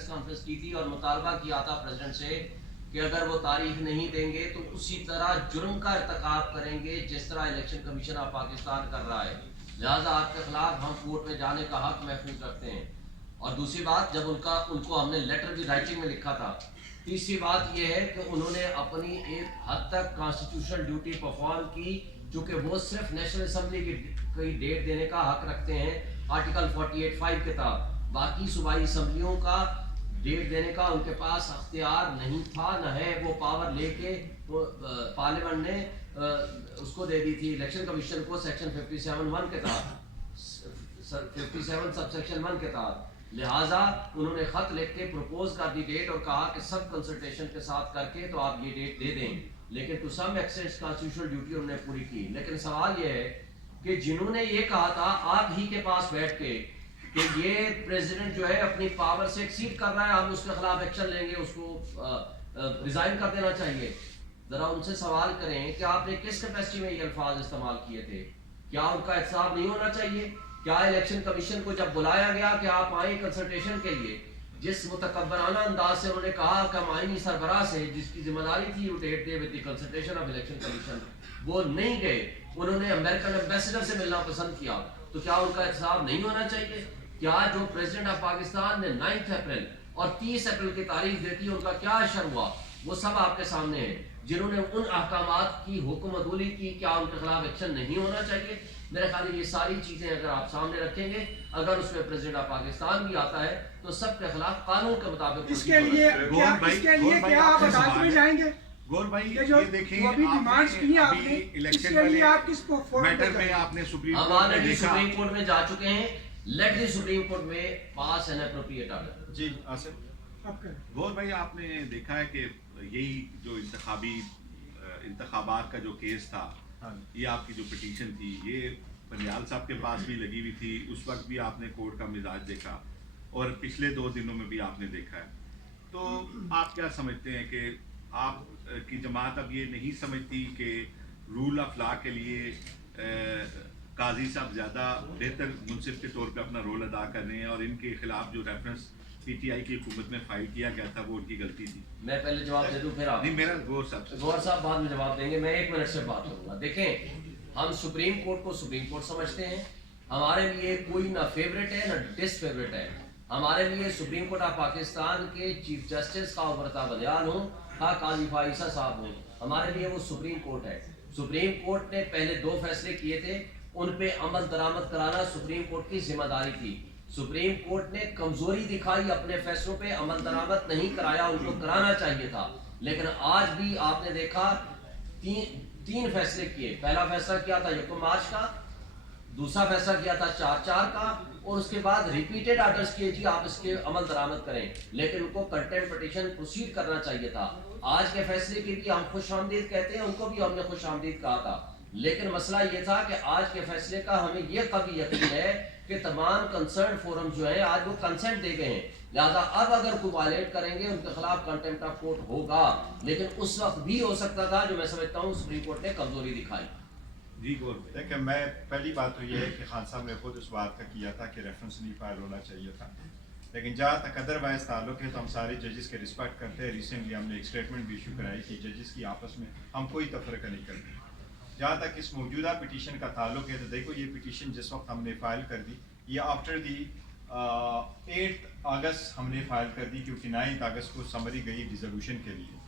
Press conference کی تھی اور مطالبہ کیا تھا پریزیڈنٹ سے کہ اگر وہ تاریخ نہیں دیں گے تو اسی طرح جرم کا ارتکاب کریں گے جس طرح الیکشن کمیشن آف پاکستان کر رہا ہے، لہٰذا آپ کے خلاف ہم کورٹ میں جانے کا حق محفوظ رکھتے ہیں۔ اور دوسری بات، جب ان کو ہم نے لیٹر بھی رائٹنگ میں لکھا تھا۔ تیسری بات یہ ہے کہ انہوں نے اپنی ایک حد تک کانسٹیٹیوشنل ڈیوٹی پرفارم کی، چونکہ وہ صرف نیشنل اسمبلی کی ڈیٹ دینے کا حق رکھتے ہیں آرٹیکل 48(5) کے تحت، باقی صوبائی اسمبلیوں کا ڈیٹ دینے کا ان کے پاس اختیار نہیں تھا، نہ ہے وہ پاور لے کے پارلیمنٹ نے اس کو دے دی تھی الیکشن کمیشن کو سیکشن 57(1) کے تحت، 57 سب سیکشن 1 کے تحت۔ لہٰذا انہوں نے خط لکھ کے پروپوز کر دی ڈیٹ اور کہا کہ سب کنسلٹیشن کے ساتھ کر کے تو آپ یہ ڈیٹ دے دیں، لیکن to some extent constitutional duty انہوں نے پوری کی۔ لیکن سوال یہ ہے کہ جنہوں نے یہ کہا تھا آپ ہی کے پاس بیٹھ کے کہ یہ پریزیڈنٹ جو ہے اپنی پاور سے ایکسیڈ کر رہا ہے، ہم اس کے خلاف ایکشن لیں گے، اس کو ریزائن کر دینا چاہیے، ذرا ان سے سوال کریں کہ آپ نے کس کیپیسٹی میں یہ الفاظ استعمال کیے تھے؟ کیا ان کا احتساب نہیں ہونا چاہیے؟ کیا الیکشن کمیشن کو جب بلایا گیا کہ آپ آئیں کنسلٹیشن کے لیے، جس متکبرانہ انداز سے انہوں نے کہا کہ ہم آئینی سربراہ سے جس کی ذمہ داری تھی ڈیٹ دے with the consultation of election commission, وہ نہیں گئے، انہوں نے امریکن ایمبیسڈر سے ملنا پسند کیا، تو کیا ان کا احتساب نہیں ہونا چاہیے؟ کیا جو پریزیڈنٹ آف پاکستان نے 9 اپریل اور 30 اپریل کی تاریخ دیتی ان کا کیا اشر ہوا، وہ سب آپ کے سامنے ہے۔ جنہوں نے ان احکامات کی حکم عدولی کی، کیا ان کے خلاف ایکشن نہیں ہونا چاہیے؟ میرے خیال میں یہ ساری چیزیں اگر آپ سامنے رکھیں گے، اگر اس میں پریزیڈنٹ آف پاکستان بھی آتا ہے تو سب کے خلاف قانون کے مطابق اس کے لیے کیا آپ عدالت میں جائیں گے؟ گور بھائی یہ جو دیکھیں ابھی ڈیمانڈز کی ہیں آپ نے، اس کے لیے آپ کس کو میٹر میں آپ نے سپریم کورٹ میں جا چکے ہیں، لیٹ دی سپریم کورٹ میں پاس این اپروپریٹ آرڈر۔ جی آصف گور بھائی، آپ نے دیکھا ہے کہ یہی جو انتخابات کا جو کیس تھا، یہ آپ کی جو پٹیشن تھی، یہ پنیال صاحب کے پاس بھی لگی ہوئی تھی، اس وقت بھی آپ نے کورٹ کا مزاج دیکھا اور پچھلے 2 دنوں میں بھی آپ نے دیکھا ہے، تو آپ کیا سمجھتے ہیں کہ آپ کی جماعت اب یہ نہیں سمجھتی کہ رول آف لا کے لیے قاضی صاحب زیادہ بہتر منصف کے طور پہ اپنا رول ادا کر رہے ہیں اور ان کے خلاف جو ریفرنس پی ٹی آئی کی حکومت میں فائل کیا گیا تھا وہ ان کی غلطی تھی؟ میں پہلے جواب دے دوں پھر آپ؟ نہیں، میرا گور صاحب بعد میں جواب دیں گے، میں 1 منٹ سے بات کروں گا۔ دیکھیں، ہم سپریم کورٹ کو سپریم کورٹ سمجھتے ہیں، ہمارے لیے کوئی نہ فیوریٹ ہے نہ ڈس فیوریٹ ہے، ہمارے لیے سپریم کورٹ آف پاکستان کے چیف جسٹس کا ابرتا بلیان ہوں، خواہ قاضی فائزہ صاحب ہوں، ہمارے لیے وہ سپریم کورٹ ہے۔ سپریم کورٹ نے پہلے 2 فیصلے کیے تھے، ان پہ عمل درآمد کرانا سپریم کورٹ کی ذمہ داری تھی۔ سپریم کورٹ نے کمزوری دکھائی، اپنے فیصلوں پہ عمل درآمد نہیں کرایا، ان کو کرانا چاہیے تھا، لیکن آج بھی آپ نے دیکھا 3 فیصلے کیے۔ پہلا فیصلہ کیا تھا 1 مارچ کا، دوسرا فیصلہ کیا تھا 4/4 کا، اور اس کے بعد ریپیٹڈ آرڈرز کیے جی آپ اس کے عمل درآمد کریں، لیکن ان کو کنٹینٹ پٹیشن پروسیڈ کرنا چاہیے تھا۔ آج کے فیصلے کے لیے ہم خوش آمدید کہتے ہیں، ان کو بھی ہم نے خوش آمدید کہا تھا، لیکن مسئلہ یہ تھا کہ آج کے فیصلے کا ہمیں یہ قطعی یقین ہے کہ تمام کنسرن فورم جو ہیں آج وہ کنسنٹ دے گئے ہیں، لہذا اب اگر کوئی وائلیٹ کریں گے ان کے خلاف کنٹمپٹ آف کورٹ ہوگا، لیکن اس وقت بھی ہو سکتا تھا جو میں سمجھتا ہوں سپریم کورٹ نے کمزوری دکھائی۔ جی گور دیکھیں، میں پہلی بات تو یہ ہے کہ خان صاحب نے خود اس بات کا کیا تھا کہ ریفرنس نہیں فائل ہونا چاہیے تھا، لیکن جہاں تک ادروائز تعلق ہے تو ہم سارے ججز کے رسپیکٹ کرتے ہیں۔ ریسنٹلی ہم نے ایک اسٹیٹمنٹ بھی ایشو کرائی کہ ججز کی آپس میں ہم کوئی تفرقہ نہیں کرتے۔ جہاں تک اس موجودہ پٹیشن کا تعلق ہے تو دیکھو، یہ پٹیشن جس وقت ہم نے فائل کر دی، یہ آفٹر دی 8 اگست ہم نے فائل کر دی، کیونکہ 9 اگست کو سمری گئی ریزولوشن کے لیے،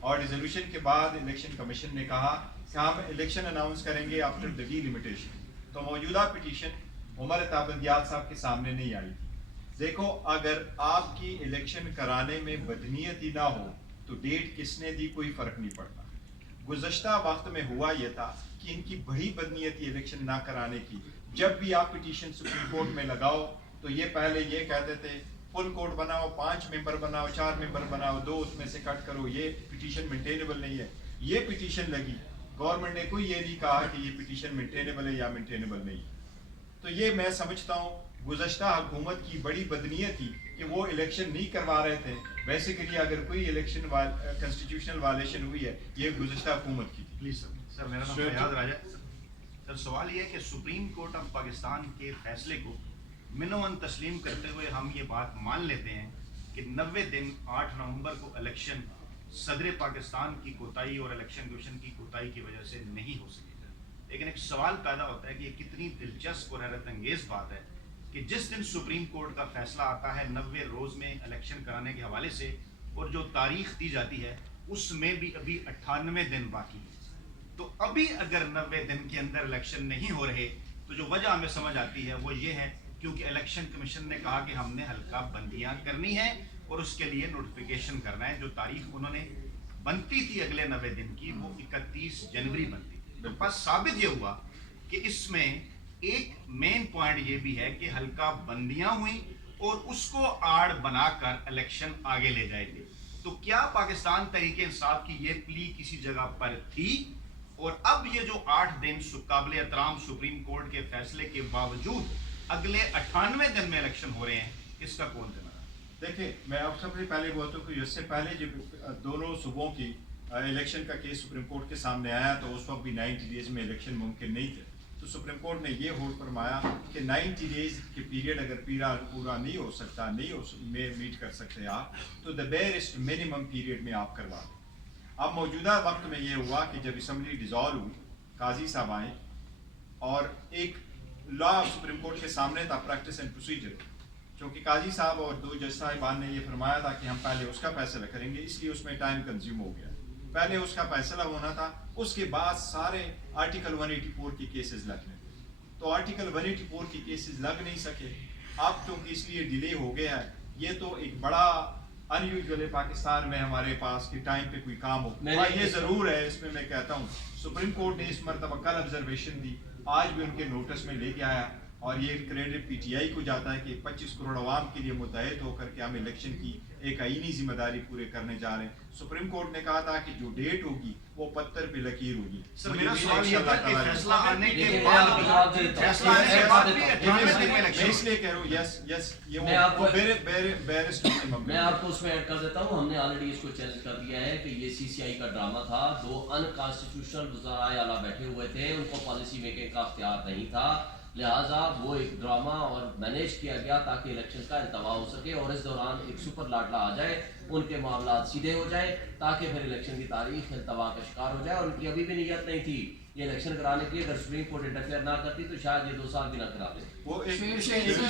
اور ریزولوشن کے بعد الیکشن کمیشن نے کہا کہ ہم الیکشن اناؤنس کریں گے آفٹر دی ڈی لمیٹیشن، تو موجودہ پٹیشن عمر تابندیال صاحب کے سامنے نہیں آئی تھی۔ دیکھو، اگر آپ کی الیکشن کرانے میں بدنیتی نہ ہو تو ڈیٹ کس نے دی کوئی فرق نہیں پڑتا۔ گزشتہ وقت میں ہوا یہ تھا کہ ان کی بڑی بدنیتی الیکشن نہ کرانے کی، جب بھی آپ پٹیشن سپریم کورٹ میں لگاؤ تو یہ پہلے یہ کہتے تھے فل کورٹ بناؤ، 5 ممبر بناؤ، 4 ممبر بناؤ، 2 اس میں سے کٹ کرو، یہ پٹیشن مینٹینیبل نہیں ہے۔ یہ پٹیشن لگی، گورنمنٹ نے کوئی یہ نہیں کہا کہ یہ پٹیشن مینٹینیبل ہے یا مینٹینیبل نہیں ہے۔ تو یہ میں سمجھتا ہوں گزشتہ حکومت کی بڑی بدنیت تھی کہ وہ الیکشن نہیں کروا رہے تھے۔ بیسیکلی اگر کوئی الیکشن کنسٹیٹیوشنل وائلیشن ہوئی ہے، یہ گزشتہ حکومت کی تھی۔ پلیز سر، میرا نام فیاض راجہ۔ سر، سوال یہ ہے کہ سپریم کورٹ آف پاکستان کے فیصلے کو منوً تسلیم کرتے ہوئے ہم یہ بات مان لیتے ہیں کہ 90 دن 8 نومبر کو الیکشن صدر پاکستان کی کوتاہی اور الیکشن کمیشن کی کوتاہی کی وجہ سے نہیں ہو سکی. لیکن ایک سوال پیدا ہوتا ہے کہ یہ کتنی دلچسپ اور حیرت انگیز بات ہے کہ جس دن سپریم کورٹ کا فیصلہ آتا ہے 90 روز میں الیکشن کرانے کے حوالے سے، اور جو تاریخ دی جاتی ہے اس میں بھی ابھی 98 دن باقی ہے. تو ابھی اگر 90 دن کے اندر الیکشن نہیں ہو رہے تو جو وجہ ہمیں سمجھ آتی ہے وہ یہ ہے کیونکہ الیکشن کمیشن نے کہا کہ ہم نے حلقہ بندیاں کرنی ہے اور اس کے لیے نوٹیفیکیشن کرنا ہے. جو تاریخ انہوں نے بنتی تھی اگلے 90 دن کی وہ 31 جنوری بنتی تھی. تو بس ثابت یہ ہوا کہ اس میں ایک مین پوائنٹ یہ بھی ہے کہ حلقہ بندیاں ہوئیں اور اس کو آڑ بنا کر الیکشن آگے لے جائے گی. تو کیا پاکستان تحریک انصاف کی یہ پلی کسی جگہ پر تھی؟ اور اب یہ جو 8 دن قابل احترام سپریم کورٹ کے فیصلے کے باوجود اگلے 98 دن میں الیکشن ہو رہے ہیں، اس کا کون ذمہ دار؟ دیکھیں، میں آپ سب سے پہلے بولتا ہوں کہ اس سے پہلے جب دونوں صوبوں کی الیکشن کا کیس سپریم کورٹ کے سامنے آیا تو اس وقت بھی 90 ڈیز میں الیکشن ممکن نہیں تھے. تو سپریم کورٹ نے یہ ہولڈ فرمایا کہ 90 ڈیز کے پیریڈ اگر پورا نہیں ہو سکتا، میٹ کر سکتے آپ، تو دا بیئرسٹ منیمم پیریڈ میں آپ کروا دیں. اب موجودہ وقت میں یہ ہوا کہ جب اسمبلی ڈیزالو ہوئی، قاضی صاحب آئے اور ایک لا سپریم کورٹ کے سامنے تھا، پریکٹس اینڈ پروسیجر. چونکہ قاضی صاحب اور 2 جج صاحبان نے یہ فرمایا تھا کہ ہم پہلے اس کا فیصلہ کریں گے، اس لیے اس میں ٹائم کنزیوم ہو گیا. پہلے اس کا فیصلہ ہونا تھا، اس کے بعد سارے آرٹیکل 184 کی کیسز لگنے تھے. تو آرٹیکل 184 کی کیسز لگ نہیں سکے. اب چونکہ اس لیے ڈیلے ہو گیا ہے، یہ تو ایک بڑا ان یوزول ہے پاکستان میں ہمارے پاس کہ ٹائم پہ کوئی کام ہو. یہ ضرور ہے، اس میں کہتا ہوں سپریم کورٹ نے اس مرتبہ کل آبزرویشن دی، آج بھی ان کے نوٹس میں لے کے آیا، اور یہ کریڈٹ پی ٹی آئی کو جاتا ہے کہ 25 کروڑ عوام کے لیے متحد ہو کر کے ہم الیکشن کی ایک آئینی ذمہ داری پورے کرنے جا رہے ہیں. سپریم کورٹ نے کہا تھا کہ جو ڈیٹ ہوگی وہ پتھر پہ لکیر ہوگی. سر میرا سوال یہ تھا کہ فیصلہ آنے کے بعد میں اس لیے کہہ رہا ہوں یس یہ میں آپ کو اس میں ایڈ کر دیتا ہوں. ہم نے آلریڈی اس کو چیلنج کر دیا ہے کہ یہ سی سی آئی کا ڈرامہ تھا. 2 انکانسٹیٹیوشنل وزرائے اعلیٰ بیٹھے ہوئے تھے، ان کو پالیسی میکنگ کا اختیار نہیں تھا، لہٰذا وہ ایک ڈرامہ اور مینیج کیا گیا تاکہ الیکشن کا التوا ہو سکے اور اس دوران ایک سپر لاڈلا آ جائے، ان کے معاملات سیدھے ہو جائیں تاکہ پھر الیکشن کی تاریخ التوا کا شکار ہو جائے. اور ان کی ابھی بھی نیت نہیں تھی یہ الیکشن کرانے کی. اگر سپریم کورٹ انٹرفیئر نہ کرتی تو شاید یہ 2 سال بھی نہ کراتے.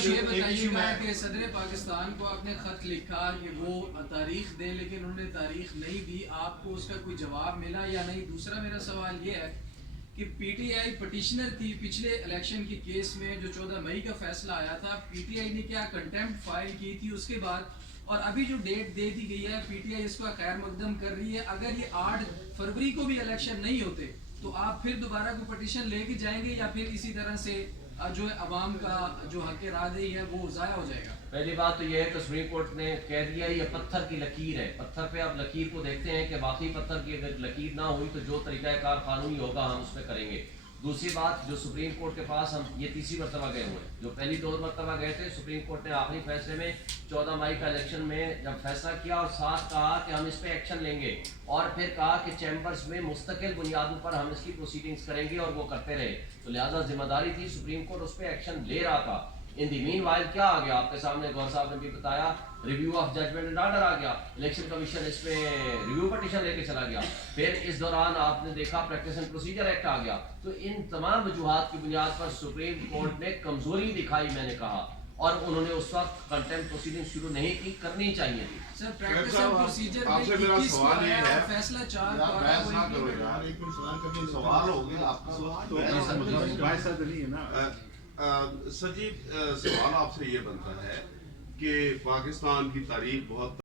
یہ بتائیے گا کہ صدر پاکستان کو آپ نے خط لکھا کہ وہ تاریخ دیں، لیکن انہوں نے تاریخ نہیں دی. آپ کو اس کا کوئی جواب ملا یا نہیں؟ دوسرا میرا سوال یہ ہے کہ پی ٹی آئی پٹیشنر تھی پچھلے الیکشن کی کیس میں جو 14 مئی کا فیصلہ آیا تھا. پی ٹی آئی نے کیا کنٹیمپٹ فائل کی تھی اس کے بعد، اور ابھی جو ڈیٹ دے دی گئی ہے پی ٹی آئی اس کا خیر مقدم کر رہی ہے. اگر یہ 8 فروری کو بھی الیکشن نہیں ہوتے تو آپ پھر دوبارہ کوئی پٹیشن لے کے جائیں گے یا پھر اسی طرح سے جو عوام کا جو حق رائے ہے وہ ضائع ہو جائے گا؟ پہلی بات تو یہ ہے کہ سپریم کورٹ نے کہہ دیا یہ پتھر کی لکیر ہے. پتھر پہ اب لکیر کو دیکھتے ہیں کہ واقعی پتھر کی اگر لکیر نہ ہوئی تو جو طریقہ کار قانونی ہوگا ہم اس پہ کریں گے. دوسری بات، جو سپریم کورٹ کے پاس ہم یہ تیسری مرتبہ گئے ہوئے ہیں، جو پہلی 2 مرتبہ گئے تھے سپریم کورٹ نے آخری فیصلے میں 14 مئی کا الیکشن میں جب فیصلہ کیا اور ساتھ کہا کہ ہم اس پہ ایکشن لیں گے، اور پھر کہا کہ چیمبرز میں مستقل بنیادوں پر ہم اس کی پروسیڈنگز کریں گے، اور وہ کرتے رہے. تو لہٰذا ذمہ داری تھی، سپریم کورٹ اس پہ ایکشن لے رہا تھا. ان دی مین وائل کیا آ گیا آپ کے سامنے، گور صاحب نے بھی بتایا، review of judgement and order آ گیا. الیکشن کمیشن اس پہ ریویو پٹیشن لے کے چلا گیا. پھر اس دوران آپ نے دیکھا پریکٹس اینڈ پروسیجر ایکٹ آ گیا. تو ان تمام وجوہات کی بنیاد پر سپریم کورٹ نے کمزوری دکھائی، میں نے کہا، اور انہوں نے اس وقت کنٹیمپٹ پروسیڈنگ شروع نہیں کی، کرنی چاہیے تھی. سر پریکٹس اینڈ پروسیجر میں 21 کو آیا اور فیصلہ 4 کو آیا. سوال ہو گیا آپ کا. سر جی، سوال آپ سے یہ بنتا ہے کہ پاکستان کی تاریخ بہت